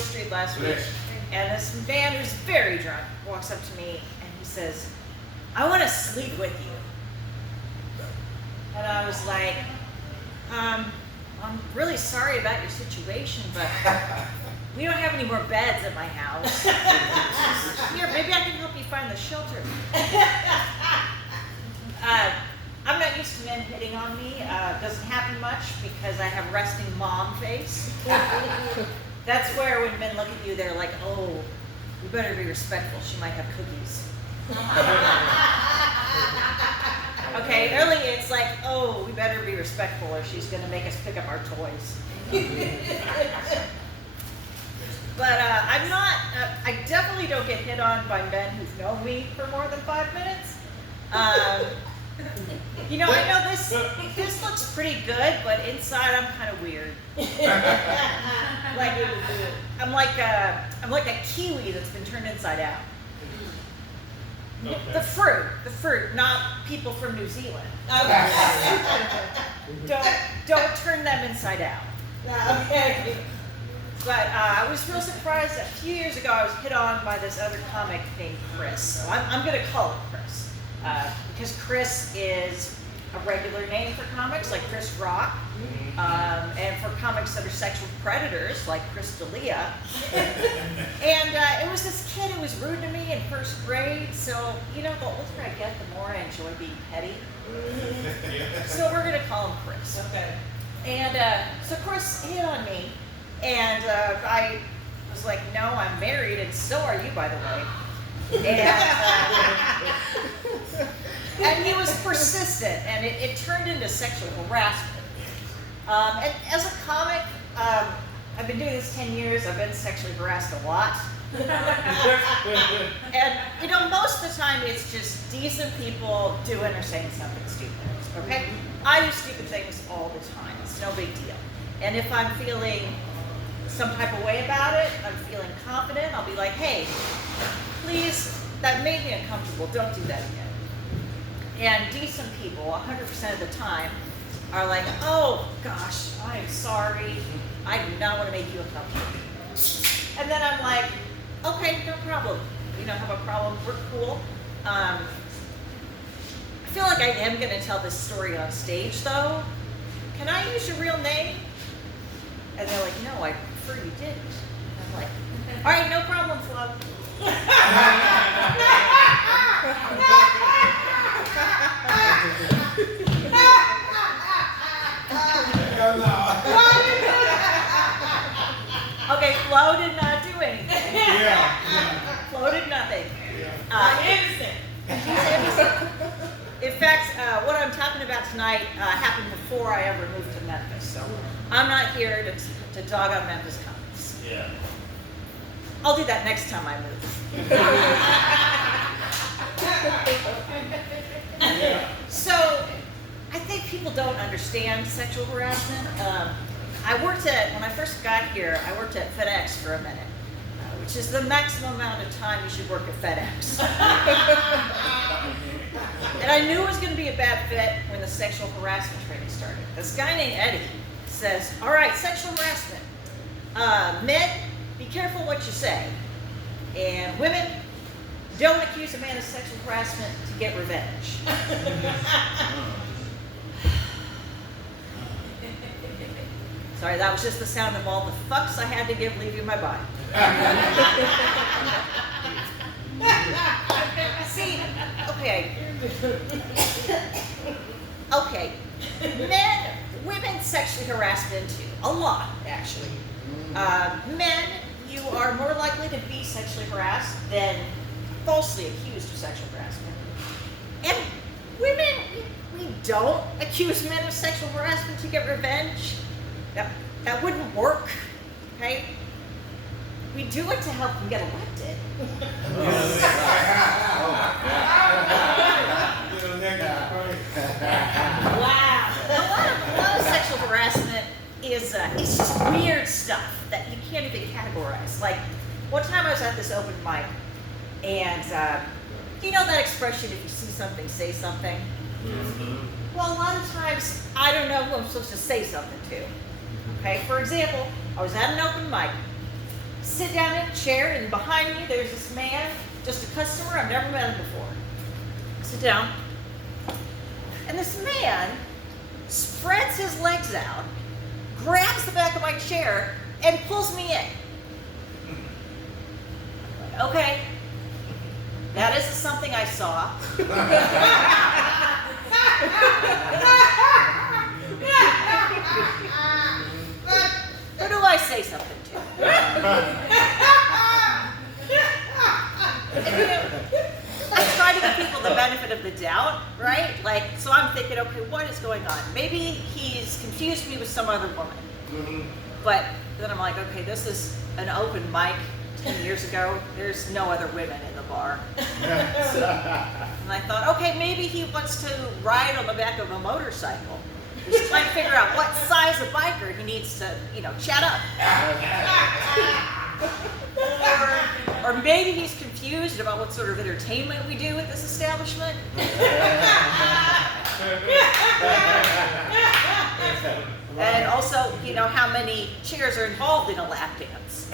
Beale Street last week, and this man who's very drunk walks up to me and he says, "I want to sleep with you." And I was like, I'm really sorry about your situation, but we don't have any more beds at my house. Here, maybe I can help you find the shelter. I'm not used to men hitting on me. Doesn't happen much because I have resting mom face. That's where when men look at you, they're like, "Oh, you better be respectful. She might have cookies." Okay, early it's like, "Oh, we better be respectful or she's going to make us pick up our toys." But I'm not, I definitely don't get hit on by men who've known me for more than 5 minutes. You know, I know this looks pretty good, but inside I'm kind of weird. Like I'm like a kiwi that's been turned inside out. Okay. The fruit, not people from New Zealand. Don't turn them inside out. Okay. But I was real surprised that a few years ago I was hit on by this other comic named Chris. So I'm going to call him Chris because Chris is a regular name for comics like Chris Rock, and for comics that are sexual predators like Chris D'Elia. And it was this kid who was rude to me in first grade. So you know, the older I get, the more I enjoy being petty. So we're going to call him Chris. Okay. And so Chris hit on me. And I was like, "No, I'm married, and so are you, by the way." And he was persistent, and it turned into sexual harassment. And as a comic, I've been doing this 10 years. I've been sexually harassed a lot. And, you know, most of the time it's just decent people doing or saying something stupid, okay? I do stupid things all the time. It's no big deal. And if I'm feeling some type of way about it, I'm feeling confident, I'll be like, "Hey, please, that made me uncomfortable, don't do that again." And decent people, 100% of the time, are like, "Oh gosh, I'm sorry, I do not want to make you uncomfortable." And then I'm like, "Okay, no problem, you don't have a problem, we're cool." I feel like I am going to tell this story on stage though. Can I use your real name? And they're like, "No, I prefer you didn't." And I'm like, "All right, no problem, Flo." Okay, Flo did not do anything. Yeah. Flo did nothing. Innocent. She's innocent. In fact, what I'm talking about tonight happened before I ever moved to Memphis. So I'm not here to dog on Memphis comics. Yeah. I'll do that next time I move. So I think people don't understand sexual harassment. When I first got here, I worked at FedEx for a minute, which is the maximum amount of time you should work at FedEx. And I knew it was going to be a bad fit when the sexual harassment training started. This guy named Eddie says, "All right, sexual harassment. Men, be careful what you say. And women, don't accuse a man of sexual harassment to get revenge." Sorry, that was just the sound of all the fucks I had to give leaving my body. See, okay. Okay. Women sexually harass men too. A lot, actually. Men, you are more likely to be sexually harassed than falsely accused of sexual harassment. And women, we don't accuse men of sexual harassment to get revenge. That wouldn't work, okay? We do it to help them get elected. Wow. A lot of sexual harassment is it's just weird stuff that you can't even categorize. Like, one time I was at this open mic, and you know that expression, if you see something, say something? Well, a lot of times, I don't know who I'm supposed to say something to. Okay, for example, I was at an open mic. sit down in a chair, and behind me there's this man, just a customer. I've never met him before. Sit down. And this man spreads his legs out, grabs the back of my chair, and pulls me in. Okay, that isn't something I saw. Who do I say something to? And, you know, let's try to give people the benefit of the doubt, right? Like, so I'm thinking, okay, what is going on? Maybe he's confused me with some other woman. But then I'm like, okay, this is an open mic 10 years ago. There's no other women in the bar. And I thought, okay, maybe he wants to ride on the back of a motorcycle. He's trying to figure out what size of biker he needs to, you know, chat up. Or maybe he's confused about what sort of entertainment we do at this establishment. And also, you know, how many chairs are involved in a lap dance.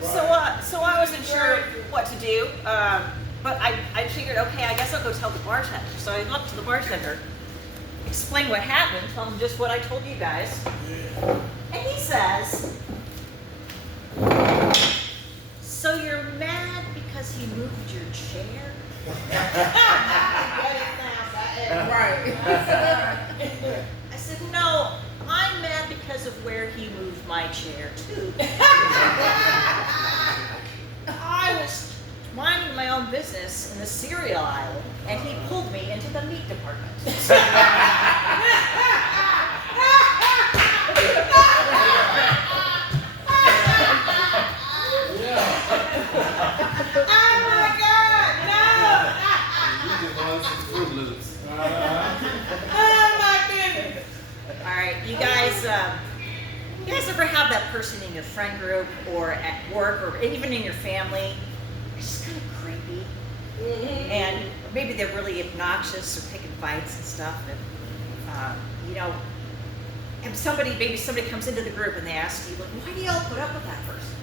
So I wasn't sure what to do, but I figured, okay, I guess I'll go tell the bartender. So I looked to the bartender, explained what happened, told him just what I told you guys. And he says, so you're mad because he moved your chair? Right. I said, no, I'm mad because of where he moved my chair to. I was minding my own business in the cereal aisle, and he pulled me into the meat department. Oh my God, no! You just want some Fruit Loops. Oh my goodness! All right, you guys ever have that person in your friend group or at work or even in your family? They're just kind of creepy, and maybe they're really obnoxious or picking fights and stuff. And you know, and maybe somebody comes into the group and they ask you, like, why do y'all put up with that person?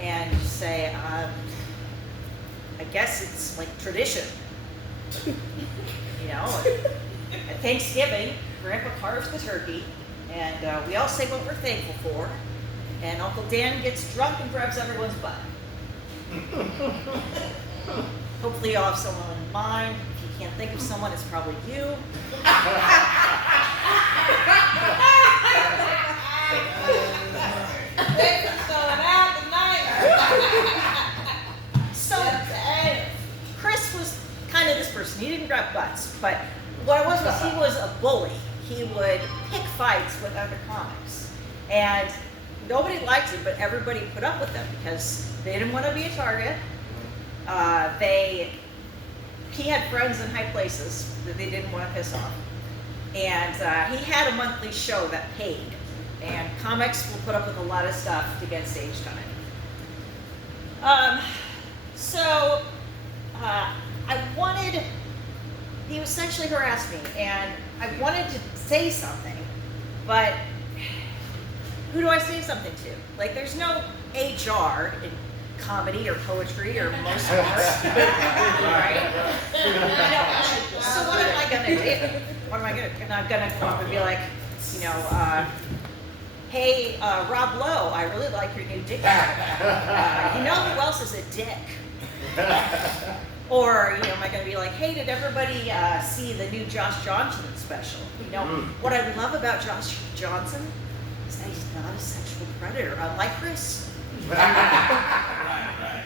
And you say, I guess it's like tradition. You know, at Thanksgiving, Grandpa carves the turkey, and we all say what we're thankful for, and Uncle Dan gets drunk and grabs everyone's butt. Hopefully you all have someone in mind. If you can't think of someone, it's probably you. This is going out tonight. So, Chris was kind of this person. He didn't grab butts, but what it was he was a bully. He would pick fights with other comics, and nobody liked it, but everybody put up with them because they didn't want to be a target. He had friends in high places that they didn't want to piss off, and he had a monthly show that paid, and comics will put up with a lot of stuff to get stage time. He essentially harassed me, and I wanted to say something, but who do I say something to? Like, there's no HR in comedy or poetry or most arts, right? So what am I gonna do? What am I gonna do? And I'm gonna come up and be like, you know, hey, Rob Lowe, I really like your new dick. You know who else is a dick? Or, you know, am I going to be like, hey, did everybody see the new Josh Johnson special? You know, what I love about Josh Johnson is that he's not a sexual predator, unlike Chris. Right.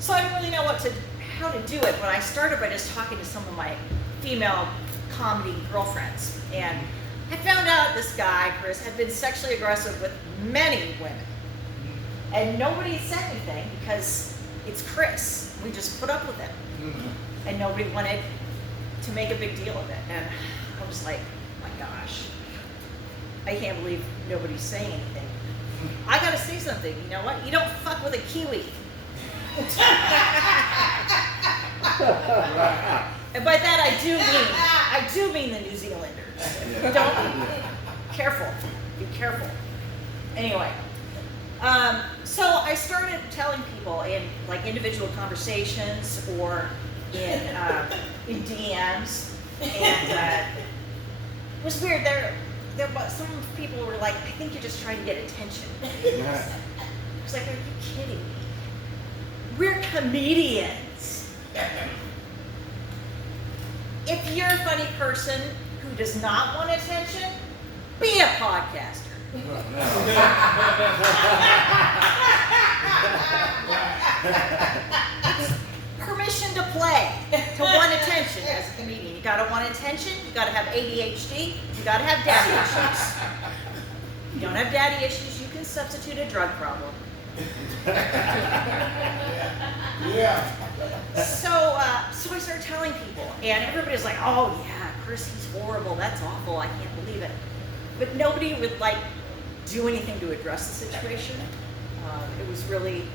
So I didn't really know how to do it, but I started by just talking to some of my female comedy girlfriends. And I found out this guy, Chris, had been sexually aggressive with many women. And nobody said anything because it's Chris. We just put up with it. And nobody wanted to make a big deal of it. And I was like, oh my gosh, I can't believe nobody's saying anything. I gotta say something. You know what? You don't fuck with a Kiwi. And by that I do mean the New Zealander. Don't, careful, be careful. Anyway, so I started telling people in like individual conversations or in DMs, and it was weird. There was some people were like, "I think you're just trying to get attention." I was like, "Are you kidding me? We're comedians. If you're a funny person who does not want attention, be a podcaster." It's permission to play, to want attention as a comedian. You gotta want attention, you gotta have ADHD, you gotta have daddy issues. If you don't have daddy issues, you can substitute a drug problem. Yeah. So I started telling people, and everybody's like, "Oh yeah, Chris, he's horrible. That's awful. I can't believe it." But nobody would like do anything to address the situation. It was really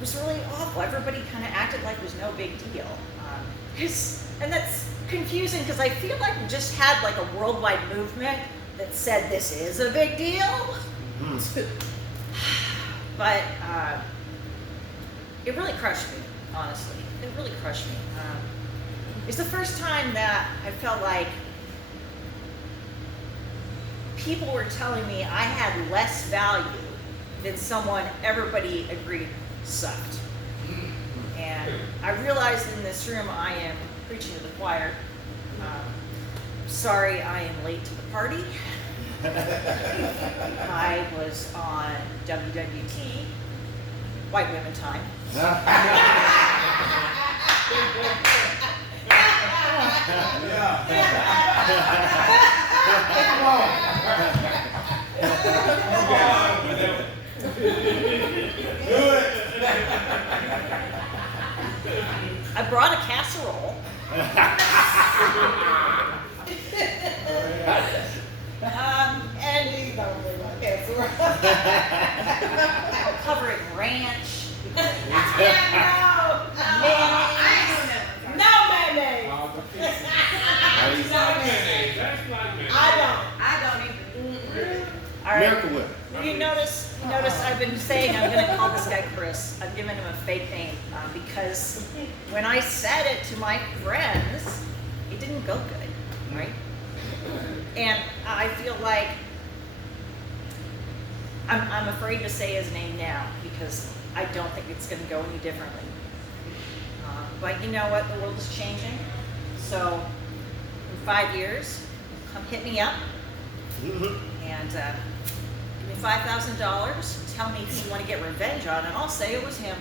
awful. Everybody kind of acted like it was no big deal. And that's confusing because I feel like we just had like a worldwide movement that said this is a big deal. But it really crushed me, honestly. It really crushed me. It's the first time that I felt like people were telling me I had less value than someone everybody agreed sucked. And I realized in this room I am preaching to the choir. Sorry I am late to the party. I was on WWT, White Women Time. I brought a casserole. And covering ranch, No mayonnaise. I don't even. All right. Miracle Whip. You notice I've been saying I'm going to call this guy Chris. I'm giving him a fake name because when I said it to my friends, it didn't go good, right? And I feel like I'm afraid to say his name now because I don't think it's going to go any differently. But you know what? The world is changing. So in 5 years, come hit me up and give me $5,000. Tell me who you want to get revenge on, and I'll say it was him.